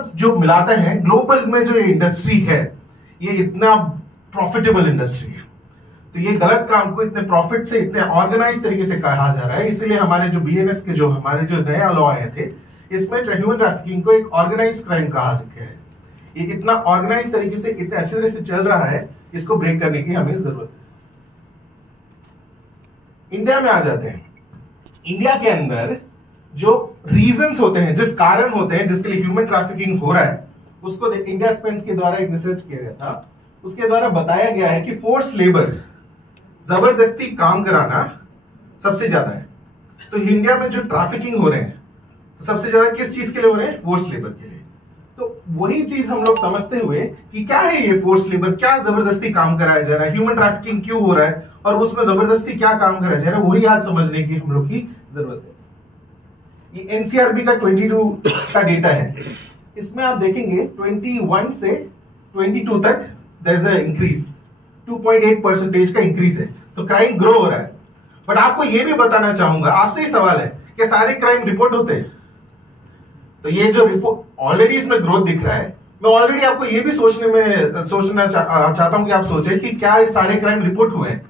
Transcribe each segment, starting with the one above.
सब जो मिलाते हैं, ग्लोबल में जो इंडस्ट्री है ये इतना प्रॉफिटेबल इंडस्ट्री है। तो ये गलत काम को इतने प्रॉफिट से, इतने ऑर्गेनाइज तरीके से कहा जा रहा है। इसलिए हमारे जो बीएनएस के जो हमारे जो नए लॉ आए थे, इसमें ह्यूमन ट्रैफिकिंग को एक ऑर्गेनाइज क्राइम कहा गया है। ये इतना ऑर्गेनाइज तरीके से, इतने अच्छे तरह से चल रहा है, इसको ब्रेक करने की हमें जरूरत है। इंडिया में आ जाते हैं। इंडिया के अंदर जो रीजंस होते हैं, जिस कारण होते हैं जिसके लिए ह्यूमन ट्रैफिकिंग हो रहा है, उसको इंडिया स्पेंस के द्वारा एक रिसर्च किया गया था। उसके द्वारा बताया गया है कि फोर्स लेबर, जबरदस्ती काम कराना सबसे ज्यादा है। तो इंडिया में जो ट्रैफिकिंग हो रहे हैं तो सबसे ज्यादा किस चीज के लिए हो रहे हैं? फोर्स लेबर के लिए। तो वही चीज हम लोग समझते हुए कि क्या है ये फोर्स लेबर, क्या जबरदस्ती काम कराया जा रहा है, ह्यूमन ट्रैफिकिंग क्यों हो रहा है और उसमें जबरदस्ती क्या काम कराया जा रहा है, वही आज समझने की हम लोग की जरूरत है। ये एनसीआरबी का 22 का डेटा है। इसमें आप देखेंगे 21 से 22 तक देयर इज अ इंक्रीज, 2.8% का इंक्रीज है। तो क्राइम ग्रो हो रहा है। बट आपको यह भी बताना चाहूंगा, आपसे ही सवाल है कि सारे क्राइम रिपोर्ट होते हैं? तो ये जो रिपोर्ट ऑलरेडी इसमें ग्रोथ दिख रहा है, मैं ऑलरेडी आपको ये भी सोचना चाहता हूं कि आप सोचे कि क्या ये सारे क्राइम रिपोर्ट हुए हैं?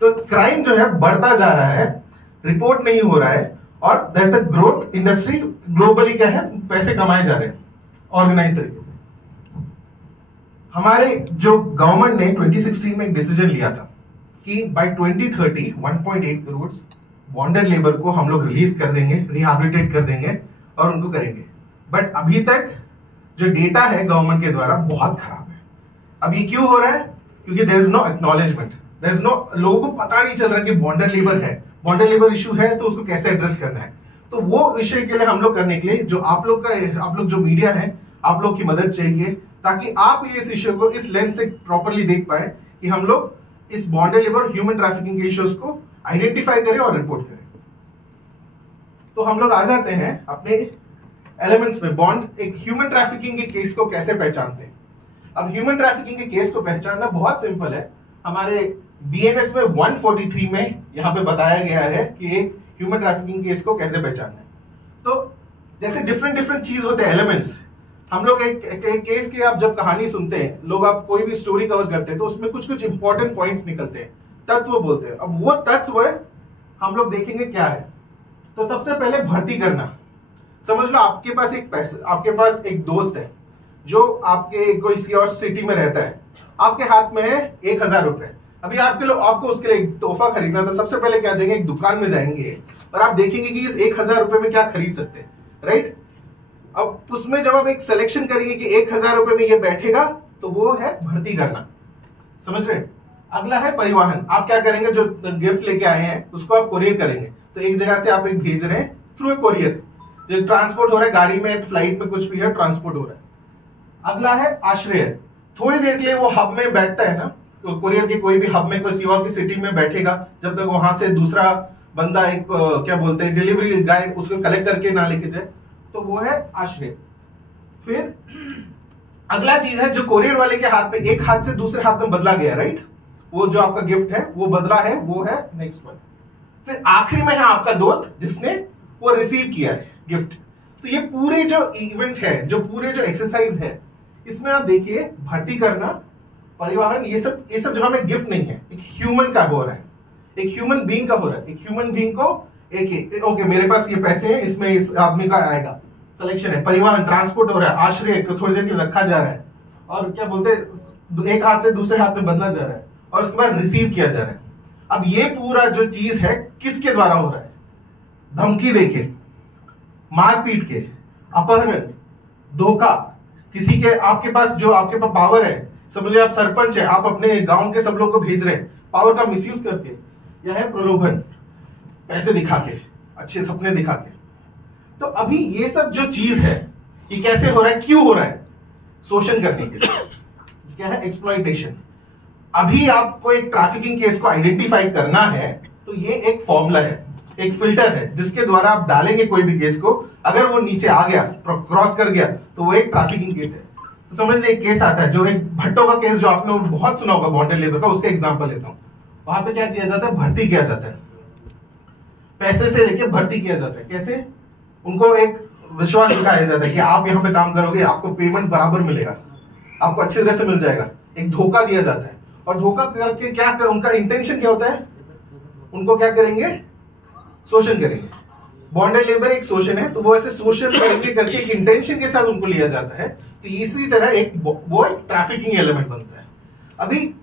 तो क्राइम जो है बढ़ता जा रहा है, रिपोर्ट नहीं हो रहा है, और there is a growth industry globally. क्या है? पैसे कमाए जा रहे हैं ऑर्गेनाइज तरीके से। हमारे जो गवर्नमेंट ने 2016 में एक डिसीजन लिया था कि बाय 2030 1.8 करोड़ बॉन्डेड लेबर को हम लोग रिलीज कर देंगे, रिहैबिलिटेट कर देंगे और उनको करेंगे। बट अभी तक जो डेटा है गवर्नमेंट के द्वारा बहुत खराब है। अब ये क्यों हो रहा है? क्योंकि there is no acknowledgement, there is no, लोगों को पता नहीं चल रहा कि बॉन्डेड लेबर है, बॉन्डेड लेबर इशू है, तो उसको कैसे एड्रेस करना है। तो वो विषय के लिए हम लोग करने के लिए जो आप लोग जो मीडिया है, आप लोग की मदद चाहिए, ताकि आप ये इस इश्यू को इस लेंस से प्रॉपर्ली देख पाए कि हम लोग इस बॉन्डेड लेबर और ह्यूमन ट्रैफिकिंग के इश्यूज को आइडेंटिफाई करें और रिपोर्ट करें। तो हम लोग आ जाते हैं अपने एलिमेंट्स में। बॉन्ड एक ह्यूमन ट्रैफिकिंग के केस को कैसे पहचानते हैं? अब ह्यूमन ट्रैफिकिंग के केस को पहचानना बहुत सिंपल है। हमारे बीएनएस में 143 में यहां पे बताया गया है कि एक ह्यूमन ट्रैफिकिंग केस को कैसे पहचानना है। तो जैसे डिफरेंट चीज होते हैं, एलिमेंट्स। हम लोग एक केस की आप जब कहानी सुनते हैं, लोग आप कोई भी स्टोरी कवर करते हैं तो उसमें कुछ इंपॉर्टेंट पॉइंट्स निकलते हैं, तत्व बोलते हैं। अब वो तत्व हम लोग देखेंगे क्या है। तो सबसे पहले भर्ती करना। समझ लो आपके पास एक दोस्त है जो आपके कोई और सिटी में रहता है, आपके हाथ में है 1000 रुपए। अभी आपको उसके लिए एक तोहफा खरीदना, तो सबसे पहले क्या जाएंगे, एक दुकान में जाएंगे और आप देखेंगे कि इस 1000 रुपए में क्या खरीद सकते हैं, राइट। अब उसमें जब आप एक सिलेक्शन करेंगे कि 1000 रुपए में ये बैठेगा, तो वो है भर्ती करना। समझ रहे? अगला है परिवहन। आप क्या करेंगे, जो गिफ्ट लेके आए हैं उसको आप कोरियर करेंगे। तो एक जगह से आप एक भेज रहे हैं थ्रू ए कोरियर, जो ट्रांसपोर्ट हो रहा है, गाड़ी में, फ्लाइट में, कुछ भी है, ट्रांसपोर्ट हो रहा है। अगला है आश्रय। थोड़ी देर के लिए वो हब में बैठता है ना, तो कोरियर के कोई भी हब में किसी और की सिटी में बैठेगा, जब तक वहां से दूसरा बंदा, एक क्या बोलते हैं, डिलीवरी गाय, उसको कलेक्ट करके ना लेके जाए, तो वो है आश्रय। फिर अगला चीज है जो कोरियर वाले के हाथ में, एक हाथ से दूसरे हाथ में बदला गया, राइट। वो जो आपका गिफ्ट है वो बदला है, वो है नेक्स्ट वन। फिर आखिरी में है आपका दोस्त जिसने वो रिसीव किया है गिफ्ट। तो ये पूरे जो इवेंट है, जो पूरे जो एक्सरसाइज है, इसमें आप देखिए भर्ती करना, परिवहन, ये सब जगह में गिफ्ट नहीं है, एक ह्यूमन का हो रहा है, एक ह्यूमन बीइंग का हो रहा है। एक ह्यूमन बीइंग को ओके मेरे पास ये पैसे हैं, इसमें इस आदमी का आएगा, सिलेक्शन है। परिवहन, ट्रांसपोर्ट हो रहा है, आश्रय को थोड़ी देर के लिए रखा जा रहा है, और क्या बोलते हैं, एक हाथ से दूसरे हाथ में बदला जा रहा है, और उसके बाद रिसीव किया जा रहा है। अब ये पूरा जो चीज है किसके द्वारा हो रहा है? धमकी देके, मारपीट के, अपहरण, धोखा, किसी के, आपके पास पावर है, समझिए आप सरपंच है, आप अपने गांव के सब लोग को भेज रहे हैं, पावर का मिसयूज करके, यह है प्रलोभन, पैसे दिखा के, अच्छे सपने दिखा के। तो अभी ये सब जो चीज है, ये कैसे हो रहा है, क्यों हो रहा है? शोषण करने के लिए। क्या है? एक्सप्लॉइटेशन। अभी आपको एक ट्रैफिकिंग केस को आइडेंटिफाई करना है, तो ये एक फॉर्मूला है, एक फिल्टर है, जिसके द्वारा आप डालेंगे कोई भी केस को, अगर वो नीचे आ गया, क्रॉस कर गया, तो वो एक ट्रैफिकिंग केस है। तो समझ लीजिए एक केस आता है, जो एक भट्टो का केस, जो आपने बहुत सुना होगा, बॉन्डेड लेबर का, उसका एग्जांपल लेता हूं। वहां पे क्या किया जाता है? भर्ती किया जाता है, पैसे से लेके भर्ती किया जाता है। कैसे? उनको एक विश्वास दिखाया जाता है कि आप यहाँ पे काम करोगे, आपको पेमेंट बराबर मिलेगा, आपको अच्छी तरह से मिल जाएगा। एक धोखा दिया जाता है, और धोखा करके क्या उनका इंटेंशन क्या होता है, उनको क्या करेंगे, शोषण करेंगे। बॉन्डेड लेबर एक शोषण है, तो वो ऐसे शोषण करेंगे करके एक इंटेंशन के साथ उनको लिया जाता है। तो इसी तरह एक वो ट्रैफिकिंग एलिमेंट बनता है। अभी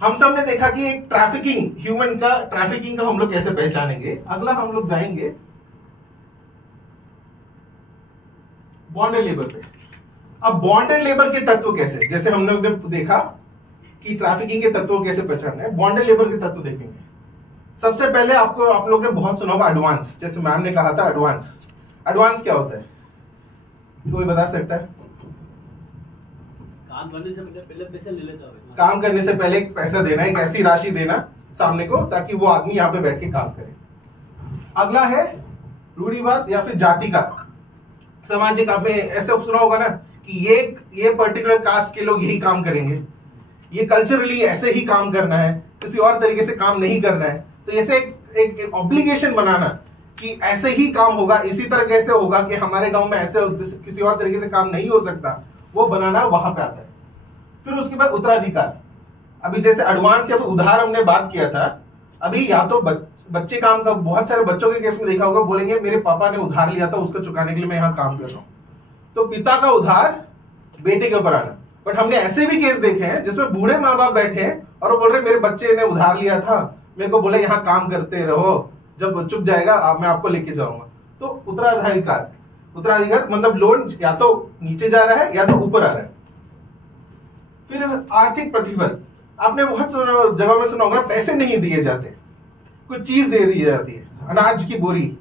हम सब ने देखा कि एक ट्रैफिकिंग, ह्यूमन का ट्रैफिकिंग का हम लोग कैसे पहचानेंगे। अगला हम लोग जाएंगे बॉन्डेड लेबर पे। अब बॉन्डेड लेबर के तत्व कैसे, जैसे हम लोग ने देखा कि ट्रैफिकिंग के तत्व कैसे पहचानना है, बॉन्डेड लेबर के तत्व देखेंगे। सबसे पहले आपको, आप लोग ने बहुत सुना होगा एडवांस, जैसे मैम ने कहा था एडवांस। एडवांस क्या होता है, कोई बता सकता है? काम करने से पहले पैसा ले लेता है। काम करने से पहले एक पैसा देना, एक ऐसी राशि देना सामने को, ताकि वो आदमी यहाँ पे बैठ के काम करे। अगला है रूढ़िवाद या फिर जाति का, सामाजिक। आपने ऐसे सुना होगा ना कि ये पर्टिकुलर कास्ट के लोग यही काम करेंगे, ये कल्चरली ऐसे ही काम करना है, किसी और तरीके से काम नहीं करना है। तो ऐसे एक ऑब्लिगेशन बनाना कि ऐसे ही काम होगा, इसी तरह कैसे होगा कि हमारे गांव में ऐसे किसी और तरीके से काम नहीं हो सकता, वो बनाना वहां पे आता है। फिर उसके बाद उत्तराधिकार। अभी जैसे एडवांस या फिर उधार हमने बात किया था, अभी या तो बच्चे काम का, बहुत सारे बच्चों के केस में देखा होगा, बोलेंगे मेरे पापा ने उधार लिया था, उसको चुकाने के लिए मैं यहाँ काम कर रहा हूँ। तो पिता का उधार बेटे के ऊपर आना। बट हमने ऐसे भी केस देखे हैं जिसमें बूढ़े माँ बाप बैठे हैं और वो बोल रहे मेरे बच्चे ने उधार लिया था, मेरे को बोले यहाँ काम करते रहो, जब चुक जाएगा मैं आपको लेके जाऊंगा। तो उत्तराधिकार मतलब लोन या तो नीचे जा रहा है या तो ऊपर आ रहा है। फिर आर्थिक प्रतिफल, आपने बहुत जगह में सुना होगा, पैसे नहीं दिए जाते, कुछ चीज दे दी जाती है, अनाज की बोरी।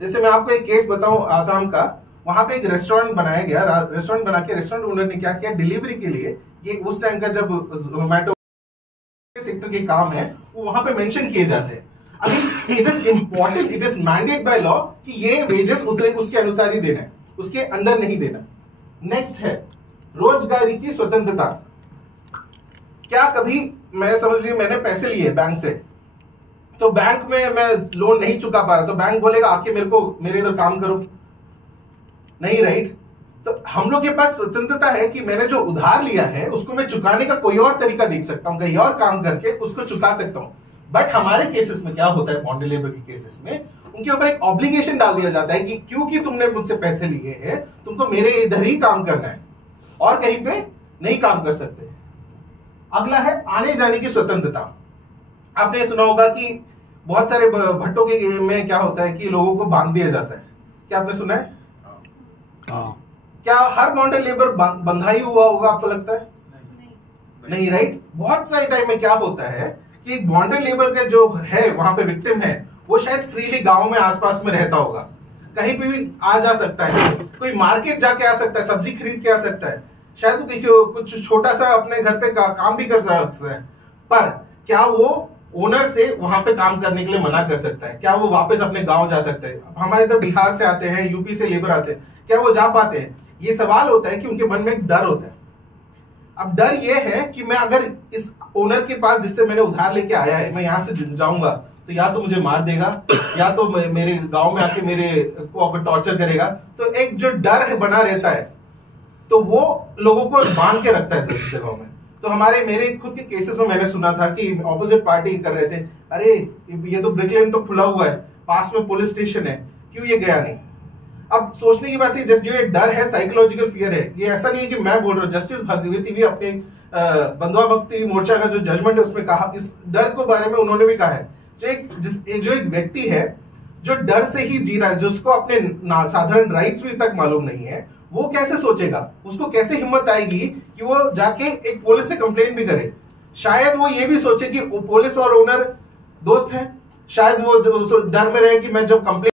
जैसे मैं आपको एक केस बताऊं आसाम का, वहां पे एक रेस्टोरेंट बनाया गया, रेस्टोरेंट बना के रेस्टोरेंट ओनर ने क्या किया, डिलीवरी के लिए, ये उस टाइम का जब जोमेटो सेक्टर के काम है, वो वहां पे मेंशन किए जाते हैं। अभी it is important, it is mandate by law कि ये वेजेस उतरे उसके अनुसार ही देना है, उसके अंदर नहीं देना। नेक्स्ट है रोजगारी की स्वतंत्रता। क्या कभी मैं समझ रही हूं, मैंने पैसे लिए बैंक से, तो बैंक में मैं लोन नहीं चुका पा रहा, तो बैंक बोलेगा आके मेरे इधर काम करो, नहीं, राइट? तो हम लोग के पास स्वतंत्रता है कि मैंने जो उधार लिया है उसको मैं चुकाने का कोई और तरीका देख सकता हूं, कहीं और काम करके उसको चुका सकता हूं। बट हमारे केसेस में क्या होता है, बॉन्डेड लेबर के केसेस में उनके ऊपर एक ऑब्लिगेशन डाल दिया जाता है कि क्योंकि तुमने मुझसे पैसे लिए हैं, तुमको मेरे इधर ही काम करना है और कहीं पे नहीं काम कर सकते। अगला है आने जाने की स्वतंत्रता। आपने सुना होगा कि बहुत सारे भट्टों के में क्या होता है कि लोगों को बांध दिया जाता है, क्या आपने सुना है? क्या हर बॉन्डेड लेबर बंधाई हुआ होगा, आपको लगता है? नहीं, राइट? बहुत सारे टाइम में क्या होता है कि एक बॉन्डेड लेबर का जो है वहां पे विक्टिम है, वो शायद फ्रीली गांव में आसपास में रहता होगा, कहीं पे भी आ जा सकता है, कोई मार्केट जाके आ सकता है, सब्जी खरीद के आ सकता है, शायद वो किसी कुछ छोटा सा अपने घर पे काम भी कर सकता है। पर क्या वो ओनर से वहां पे काम करने के लिए मना कर सकता है? क्या वो वापस अपने गांव जा सकते हैं? हमारे इधर बिहार से आते हैं, यूपी से लेबर आते हैं, क्या वो जा पाते हैं? ये सवाल होता है कि उनके मन में एक डर होता है। अब डर ये है कि मैं अगर इस ओनर के पास जिससे मैंने उधार लेके आया है, मैं यहाँ से जाऊंगा तो या तो मुझे मार देगा, या तो मेरे गांव में आके मेरे को टॉर्चर करेगा। तो एक जो डर है बना रहता है, तो वो लोगों को बांध के रखता है जगहों में। तो मेरे खुद के केसेस में मैंने सुना था कि ऑपोजिट पार्टी कर रहे थे, अरे ये तो ब्रिक लेन तो खुला हुआ है, पास में पुलिस स्टेशन है, क्यों ये गया नहीं? अब सोचने की बात है, जो ये डर है, साइकोलॉजिकल फियर है, ये ऐसा नहीं है कि मैं बोल रहा हूँ। जस्टिस भगवती भी अपने बंधुआ मुक्ति मोर्चा का जो जजमेंट है उसमें कहा, इस डर को बारे में उन्होंने भी कहा है, जो एक व्यक्ति है जो डर से ही जी रहा है, जिसको अपने साधारण राइट्स भी तक मालूम नहीं है, वो कैसे सोचेगा, उसको कैसे हिम्मत आएगी कि वो जाके एक पुलिस से कंप्लेंट भी करे? शायद वो ये भी सोचे कि पुलिस और ओनर दोस्त है, शायद वो जो डर में रहे कि मैं जब कंप्लेंट।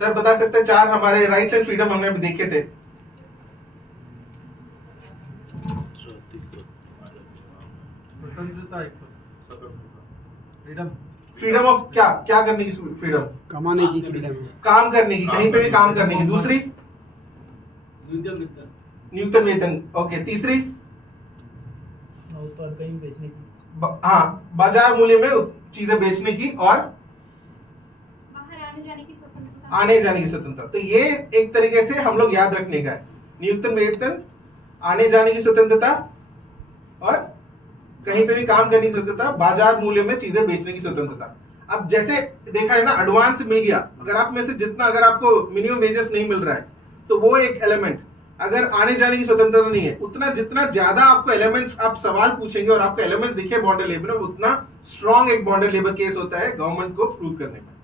सर बता सकते हैं 4 हमारे राइट्स एंड फ्रीडम हमने भी देखे थे। फ्रीडम ऑफ क्या करने की फ्रीडम? कमाने की फ्रीडम, काम करने की, कहीं पे भी काम करने की। दूसरी न्यूनतम वेतन, ओके। तीसरी कहीं बेचने की, हाँ, बाजार मूल्य में चीजें बेचने की, और आने जाने की स्वतंत्रता। आने जाने की स्वतंत्रता, तो ये एक तरीके से हम लोग याद रखने का है। नियुक्तन वेतन, आने जाने की स्वतंत्रता और कहीं पे भी काम करने की स्वतंत्रता, बाजार मूल्य में चीजें बेचने की स्वतंत्रता। अब जैसे देखा है ना, एडवांस मिल गया, अगर आप में से जितना, अगर आपको मिनिमम वेजेस नहीं मिल रहा है तो वो एक एलिमेंट। अगर आने जाने की स्वतंत्रता नहीं है, उतना जितना ज्यादा आपको एलिमेंट्स, आप सवाल पूछेंगे और आपको एलिमेंट्स दिखे बॉन्डेड लेबर में, उतना स्ट्रॉन्ग एक बॉन्डेड लेबर केस होता है गवर्नमेंट को प्रूव करने में।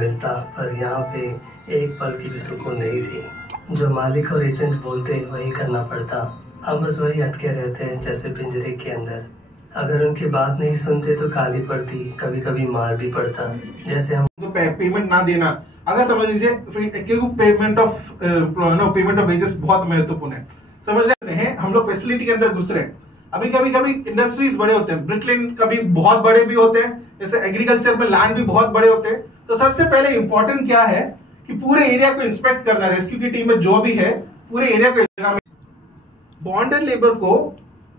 मिलता, पर यहाँ पे एक पल की भी सुकून नहीं थी। जो मालिक और एजेंट बोलते वही करना पड़ता। हम बस वही अटके रहते हैं जैसे पिंजरे के अंदर। अगर उनकी बात नहीं सुनते तो गाली पड़ती, कभी कभी मार भी पड़ता। जैसे हम पेमेंट ना देना, अगर समझ लीजिए पेमेंट ऑफ वेजेस बहुत महत्वपूर्ण है। समझ रहे हैं, हम लोग फैसिलिटी के अंदर घुस रहे हैं। अभी कभी इंडस्ट्रीज बड़े होते हैं, ब्रिकलिन कभी बहुत बड़े भी होते हैं, जैसे एग्रीकल्चर में लैंड भी बहुत बड़े होते हैं। तो सबसे पहले इंपॉर्टेंट क्या है कि पूरे एरिया को इंस्पेक्ट करना, रेस्क्यू की टीम में जो भी है पूरे एरिया को, बॉन्डेड लेबर को,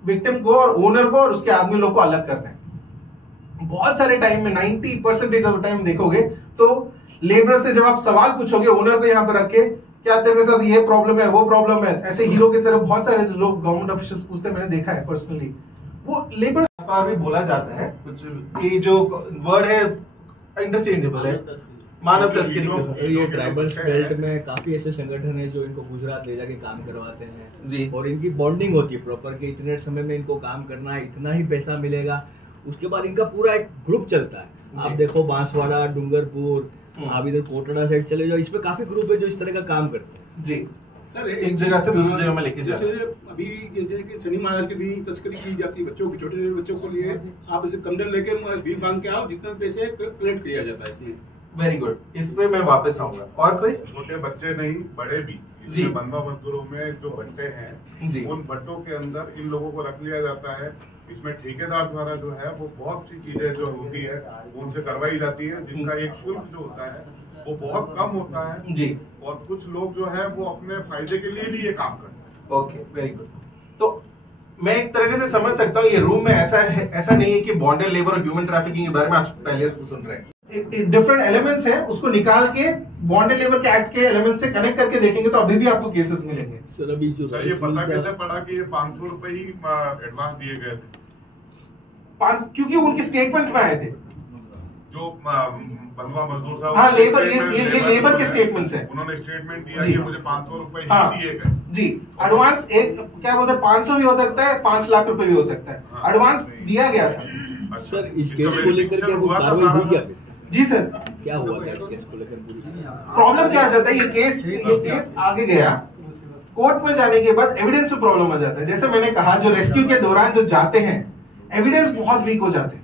विक्टिम को और ओनर को और उसके आदमी लोग को अलग करना है। बहुत सारे टाइम में 90% ऑफ टाइम देखोगे तो लेबर से जब आप सवाल पूछोगे, ओनर को यहाँ पर रख के, क्या तेरे साथ ये प्रॉब्लम है, वो प्रॉब्लम है, ऐसे हीरो की तरह बहुत सारे लोग गवर्नमेंट ऑफिशियल्स पूछते हैं, मैंने देखा है पर्सनली। वो लेबर पावर भी बोला जाता है, कुछ ये जो वर्ड है इंटरचेंजेबल है, मानव तस्करी। ये ट्राइबल बेल्ट में काफी ऐसे संगठन है जो इनको गुजरात ले जाके काम करवाते हैं जी, और इनकी बॉन्डिंग होती है प्रॉपर कि इतने समय में इनको काम करना है, इतना ही पैसा मिलेगा। उसके बाद इनका पूरा एक ग्रुप चलता है। आप देखो बांसवाड़ा, डूंगरपुर, आप इधर कोटड़ा साइड चले जाओ, इसमें काफी ग्रुप है जो इस तरह का काम करते हैं जी। सर एक जगह से दूसरी जगह में लेके जा रहे हैं। अभी जैसे कि शनि महाराज के दिन तस्करी की जाती है बच्चों की, छोटे छोटे बच्चों को लिए आप इसे कमडल लेके भीख मांग के आओ, जितना पैसे कलेक्ट किया जाता है इसमें। वेरी गुड, इस पे मैं वापस आऊंगा। और कोई? छोटे बच्चे नहीं, बड़े भी। जी। बंधुआ मजदूरों में जो भट्टे हैं जी, उन भट्टों के अंदर इन लोगों को रख लिया जाता है। इसमें ठेकेदार द्वारा जो है वो बहुत सी चीजें जो होती है वो उनसे करवाई जाती है, जिसका एक शुल्क जो होता है वो बहुत कम होता है जी। और कुछ लोग जो है वो अपने फायदे के लिए भी ये काम करते हैं। Okay, very good. तो मैं एक तरीके से समझ सकता हूँ, ये रूम में ऐसा नहीं है कि बॉन्डेड लेबर और ह्यूमन ट्रैफिकिंग के बारे में आज पहले से सुन रहे हैं। डिफरेंट एलिमेंट्स हैं, उसको निकाल के बॉन्डेड लेबर के एक्ट के एलिमेंट से कनेक्ट करके देखेंगे तो अभी भी आपको केसेस मिलेंगे। सर अभी जो सर ये पता कैसे पड़ा कि ये 500 रुपए ही एडवांस दिए गए थे? क्योंकि उनके स्टेटमेंट में आए थे जो बंधुआ मजदूर साहब, हाँ, लेबर, ये लेबर के स्टेटमेंट्स हैं। उन्होंने स्टेटमेंट दिया जी। कि मुझे 500 रुपए हाँ, ही दिए गए जी। एडवांस एक क्या बोलते हैं, 500 भी हो सकता है, 5 लाख रुपए भी हो सकता है। हाँ। एडवांस दिया गया था। अच्छा, सर इस इसका केस को लेकर के हुआ था कार्रवाई सारा? हुई क्या फिर? जी सर, क्या हुआ था इस केस को लेकर पूरी? प्रॉब्लम क्या आ जाता है, ये केस आगे गया, कोर्ट में जाने के बाद एविडेंस में प्रॉब्लम आ जाता है। जैसे मैंने कहा, जो रेस्क्यू के दौरान जो जाते हैं, एविडेंस बहुत वीक हो जाते हैं।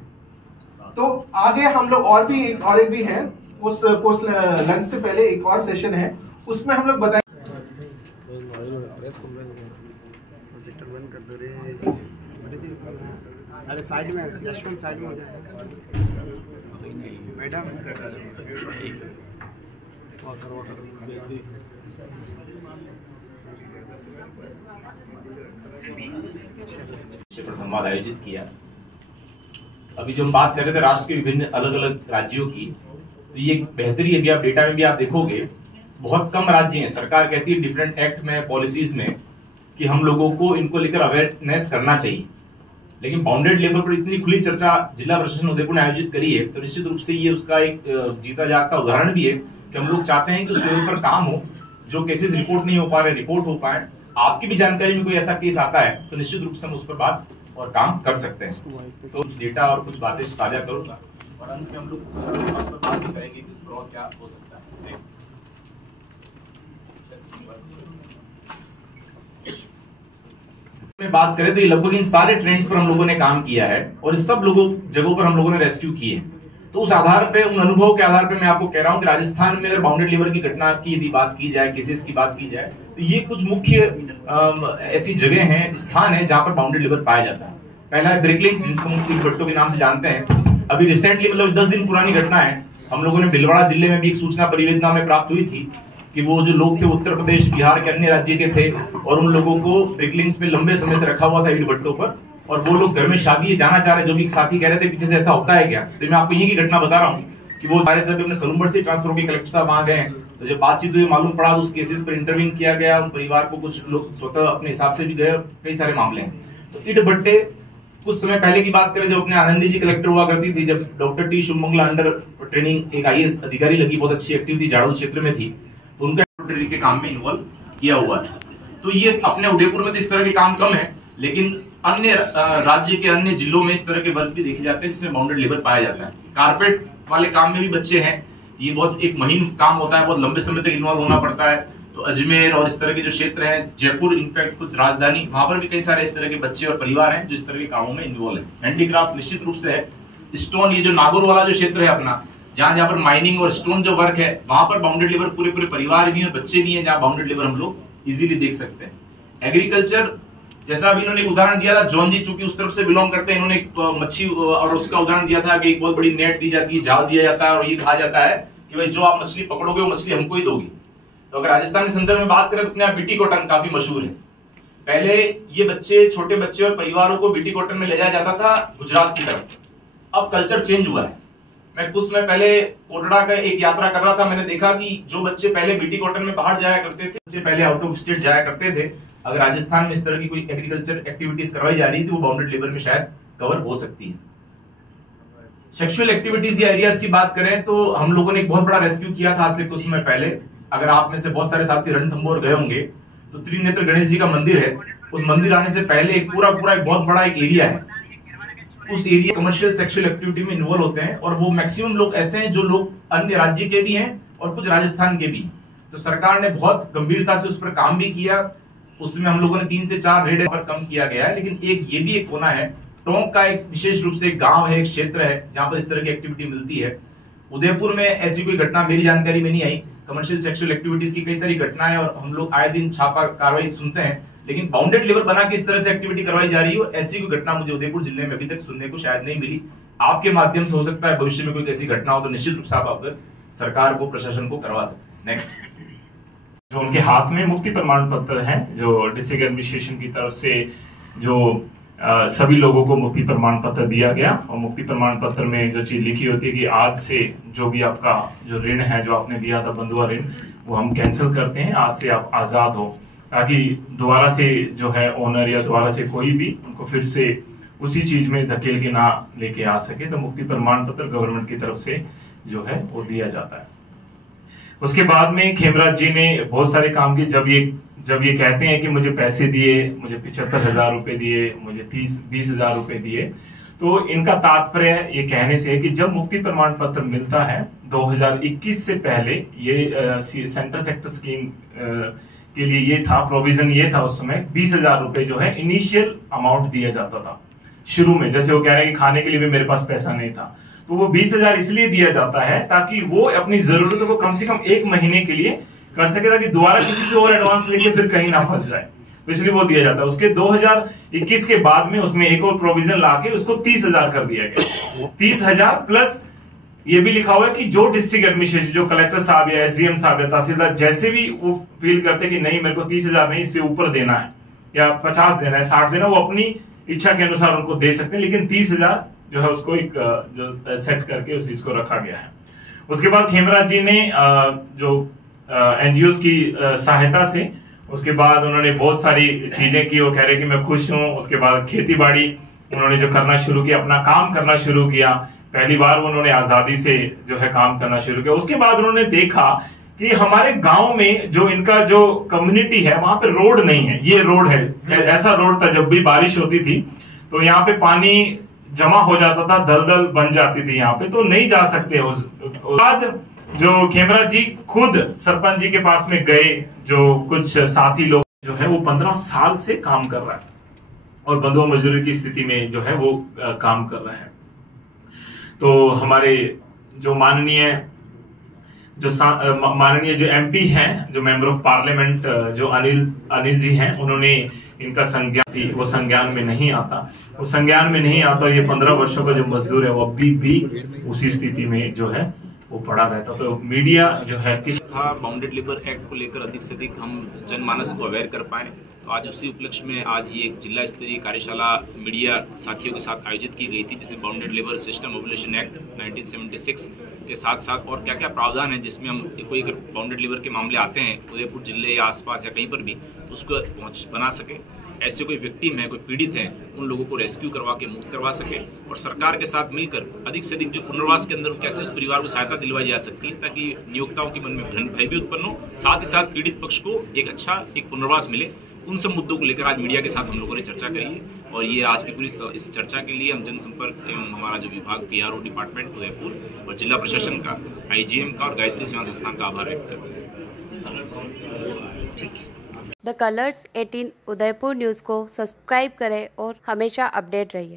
तो आगे हम लोग और एक भी है, उस पोस्ट लंच से पहले एक और सेशन है, उसमें हम लोग बताएं। प्रोजेक्टर बंद कर दो रे। अरे साइड में, यशवंत साइड में हो जाए मैडम। संवाद आयोजित किया। अभी जो हम बात कर रहे थे राष्ट्र के विभिन्न अलग अलग राज्यों की, तो ये बेहतरी अभी आप डेटा में भी आप देखोगे, बहुत कम राज्य हैं। सरकार कहती है डिफरेंट एक्ट में, पॉलिसीज में, कि हम लोगों को इनको लेकर अवेयरनेस करना चाहिए, लेकिन बाउंडेड लेबर पर इतनी खुली चर्चा जिला प्रशासन उदयपुर ने आयोजित करी है, तो निश्चित रूप से ये उसका एक जीता जागता उदाहरण भी है कि हम लोग चाहते हैं कि उस लेवल पर काम हो, जो केसेस रिपोर्ट नहीं हो पा रहे रिपोर्ट हो पाए। आपकी भी जानकारी में कोई ऐसा केस आता है तो निश्चित रूप से हम उस पर बात और काम कर सकते हैं। तो कुछ डेटा और कुछ बातें साझा करूंगा और अंत में हम लोग बात भी करेंगे कि इस पर और क्या हो सकता है। में बात करें तो ये लगभग इन सारे ट्रेंड्स पर हम लोगों ने काम किया है और इस सब जगहों पर हम लोगों ने रेस्क्यू किए। तो उस आधार पे, उन अनुभव के आधार पे मैं आपको कह रहा हूं कि राजस्थान में अगर बाउंडेड लेबर की घटना की यदि बात की जाए, केसेस की बात की जाए, तो ये कुछ मुख्य ऐसी जगह हैं, स्थान है जहां पर बाउंडेड लेबर पाया जाता है। पहला है ब्रिकलिन, जिनको हम भट्टों के नाम से जानते हैं। अभी रिसेंटली, मतलब 10 दिन पुरानी घटना है, हम लोगों ने भीलवाड़ा जिले में भी एक सूचना परिवेदना में प्राप्त हुई थी कि वो जो लोग थे उत्तर प्रदेश बिहार के अन्य राज्य के थे और उन लोगों को ब्रिकलिंग्स में लंबे समय से रखा हुआ था ईंट भट्टों पर, और वो लोग घर में शादी जाना चाह रहे, जो भी एक साथी कह रहे थे पीछे से ऐसा होता है क्या। तो मैं आपको यही की घटना बता रहा हूँ कि वो हमारे अपने सलूमगढ़ से ट्रांसफर होकर कलेक्टर साहब वहां गए, तो जब बातचीत हुई मालूम पड़ा उस केसेस पर इंटरवीन किया गया, उन परिवार को कुछ लोग स्वतः अपने हिसाब से भी गए, कई सारे मामले हैं। तो ईंट भट्टे कुछ समय पहले की बात करें, जब अपने आनंदी जी कलेक्टर हुआ करती थी, जब डॉक्टर टी शुभमंगला अंडर ट्रेनिंग एक IAS अधिकारी लगी, बहुत अच्छी एक्टिव थी, जाड़ोल क्षेत्र में थी, तो उनका ट्रेनिंग के काम में इन्वॉल्व किया हुआ है। तो ये अपने उदयपुर में तो इस तरह के काम कम है, लेकिन अन्य राज्य के अन्य जिलों में इस तरह के वर्क भी देखे जाते हैं जिसमें बाउंडेड लेबर पाया जाता है। कारपेट वाले काम में भी बच्चे हैं, ये बहुत एक महीन काम होता है, बहुत लंबे समय तक इन्वॉल्व होना पड़ता है। तो अजमेर और इस तरह के जो क्षेत्र हैं, जयपुर इनफैक्ट कुछ राजधानी, वहां पर भी कई सारे इस तरह के बच्चे और परिवार हैं जो इस तरह के कामों में इन्वॉल्व है। हैंडीक्राफ्ट निश्चित रूप से है। स्टोन, ये जो नागौर वाला जो क्षेत्र है अपना, जहां पर माइनिंग और स्टोन जो वर्क है, वहां पर बाउंडेड लेबर पूरे परिवार भी है, बच्चे भी हैं, जहां बाउंडेड लेबर हम लोग इजीली देख सकते हैं। एग्रीकल्चर, जैसा अभी इन्होंने एक उदाहरण दिया था, जॉन जी चूंकि उस तरफ से बिलोंग करते हैं, इन्होंने एक मच्छी और उसका उदाहरण दिया था कि एक बहुत बड़ी नेट दी जाती है, जाल दिया जाता है और ये कहा जाता है कि भाई जो आप मछली पकड़ोगे वो मछली हमको ही दोगी। तो अगर राजस्थान के संदर्भ में बात करें तो अपने यहाँ बीटी कॉटन काफी मशहूर है। पहले ये बच्चे, छोटे बच्चे और परिवारों को बीटी कॉटन में ले जाया जाता था गुजरात की तरफ। अब कल्चर चेंज हुआ है। मैं कुछ समय पहले कोटड़ा का एक यात्रा कर रहा था, मैंने देखा कि जो बच्चे पहले बीटी कॉटन में बाहर जाया करते थे, बच्चे पहले आउट ऑफ स्टेट जाया करते थे, अगर राजस्थान में इस तरह की कोई एग्रीकल्चर एक्टिविटीज करवाई जा रही थी, वो बाउंडेड लेबर में शायद कवर हो सकती है। सेक्सुअल एक्टिविटीज या एरियाज की बात करें तो हम लोगों ने एक बहुत बड़ा रेस्क्यू किया था आज से कुछ समय पहले। अगर आप में से बहुत सारे साथी रणथंभौर गए होंगे तो त्रिनेत्र गणेश जी का मंदिर है, उस मंदिर आने से पहले एक पूरा एक बहुत बड़ा एक एरिया है, उस एरिया कमर्शियल सेक्सुअल एक्टिविटी में इन्वॉल्व होते हैं और वो मैक्सिमम लोग ऐसे हैं जो लोग अन्य राज्य के भी हैं और कुछ राजस्थान के भी। तो सरकार ने बहुत गंभीरता से उस पर काम भी किया, उसमें हम लोगों ने 3 से 4 रेड पर कम किया गया है। लेकिन एक ये भी एक कोना है, टोंक का एक विशेष रूप से गांव है, एक क्षेत्र है जहां पर इस तरह की एक्टिविटी मिलती है। उदयपुर में ऐसी कोई घटना मेरी जानकारी में नहीं आई। कमर्शियल सेक्सुअल एक्टिविटीज की कई सारी घटनाएं और हम लोग आए दिन छापा कार्रवाई सुनते हैं, लेकिन बाउंडेड लेबर बना के इस तरह से एक्टिविटी करवाई जा रही हो, ऐसी कोई घटना मुझे उदयपुर जिले में अभी तक सुनने को शायद नहीं मिली। आपके माध्यम से हो सकता है भविष्य में कोई ऐसी घटना हो तो निश्चित रूप से आप अगर सरकार को, प्रशासन को करवा सकते हैं। नेक्स्ट, जो उनके हाथ में मुक्ति प्रमाण पत्र है, जो डिस्ट्रिक्ट एडमिनिस्ट्रेशन की तरफ से जो सभी लोगों को मुक्ति प्रमाण पत्र दिया गया, और मुक्ति प्रमाण पत्र में जो चीज लिखी होती है कि आज से जो भी आपका जो ऋण है, जो आपने लिया था बंधुआ ऋण, वो हम कैंसिल करते हैं, आज से आप आजाद हो, ताकि दोबारा से जो है ओनर या दोबारा से कोई भी उनको फिर से उसी चीज में धकेल के ना लेके आ सके। तो मुक्ति प्रमाण पत्र गवर्नमेंट की तरफ से जो है वो दिया जाता है। उसके बाद में खेमराज जी ने बहुत सारे काम किए। जब ये कहते हैं कि मुझे पैसे दिए, मुझे 75,000 रुपए दिए, मुझे 20,000 रुपए दिए, तो इनका तात्पर्य ये कहने से है कि जब मुक्ति प्रमाण पत्र मिलता है 2021 से पहले, ये सेंटर सेक्टर स्कीम के लिए ये था, प्रोविजन ये था उस समय 20,000 रुपए जो है इनिशियल अमाउंट दिया जाता था शुरू में। जैसे वो कह रहे हैं कि खाने के लिए भी मेरे पास पैसा नहीं था, तो वो 20,000 इसलिए दिया जाता है ताकि वो अपनी जरूरतों को कम से कम 1 महीने के लिए कर सके, ताकि दोबारा किसी से और एडवांस लेके फिर कहीं ना फंस जाए, तो इसलिए वो दिया जाता है। उसके 2021 के बाद में उसमें एक और प्रोविजन लाके उसको 30,000 कर दिया गया। 30,000 प्लस ये भी लिखा हुआ है कि जो डिस्ट्रिक्ट एडमिनिस्ट्रेशन, जो कलेक्टर साहब या SDM साहब या तहसीलदार जैसे भी वो फील करते कि नहीं मेरे को 30,000 नहीं, इससे ऊपर देना है या 50 देना है, 60 देना, वो अपनी इच्छा के अनुसार उनको दे सकते हैं, लेकिन 30,000 जो है उसको एक जो सेट करके उस चीज को रखा गया है। उसके बाद खेमराज जी ने जो NGOs की सहायता से, उसके बाद उन्होंने बहुत सारी चीजें की। वो कह रहे कि मैं खुश हूँ। उसके बाद खेती बाड़ी उन्होंने जो करना शुरू किया, अपना काम करना शुरू किया, पहली बार उन्होंने आजादी से जो है काम करना शुरू किया। उसके बाद उन्होंने देखा कि हमारे गांव में जो इनका जो कम्युनिटी है वहां पे रोड नहीं है, ये रोड है, ऐसा रोड था जब भी बारिश होती थी तो यहाँ पे पानी जमा हो जाता था, दलदल बन जाती थी यहाँ पे, तो नहीं जा सकते। उस बाद जो खेमराज जी खुद सरपंच जी के पास में गए, जो कुछ साथी लोग जो है वो 15 साल से काम कर रहा है और बंधुआ मजदूरी की स्थिति में जो है वो काम कर रहा है। तो हमारे जो माननीय जो MP हैं, जो मेंबर ऑफ पार्लियामेंट जो अनिल जी हैं, उन्होंने इनका संज्ञान थी, वो संज्ञान में नहीं आता, वो संज्ञान में नहीं आता। ये 15 वर्षों का जो मजदूर है वो अभी भी उसी स्थिति में जो है वो पढ़ा रहता। तो मीडिया जो है किस था बाउंडेड लेबर एक्ट को लेकर अधिक से अधिक हम जनमानस को अवेयर कर पाएँ। तो आज उसी उपलक्ष्य में आज ये एक जिला स्तरीय कार्यशाला मीडिया साथियों के साथ आयोजित की गई थी, जिसे bounded labour system abolition act 1976 के साथ साथ और क्या क्या प्रावधान है जिसमें हम कोई अगर बाउंडेड लेबर के मामले आते हैं उदयपुर जिले या आसपास या कहीं पर भी, तो उसको पहुँच बना सके। ऐसे कोई विक्टिम है, कोई पीड़ित है, उन लोगों को रेस्क्यू करवा के मुक्त करवा सके और सरकार के साथ मिलकर अधिक से अधिक जो पुनर्वास के अंदर कैसे उस परिवार को सहायता दिलवाई जा सकती है, ताकि नियोक्ताओं के मन में भय भी उत्पन्न हो, साथ ही साथ पीड़ित पक्ष को एक अच्छा एक पुनर्वास मिले। उन सब मुद्दों को लेकर आज मीडिया के साथ हम लोगों ने चर्चा करी है और ये आज की पूरी इस चर्चा के लिए हम जनसंपर्क एवं हमारा जो विभाग PRO डिपार्टमेंट उदयपुर और जिला प्रशासन का, IGM का और गायत्री सेवा संस्थान का आभार व्यक्त करते हैं। द कलर्स 18 उदयपुर न्यूज़ को सब्सक्राइब करें और हमेशा अपडेट रहिए।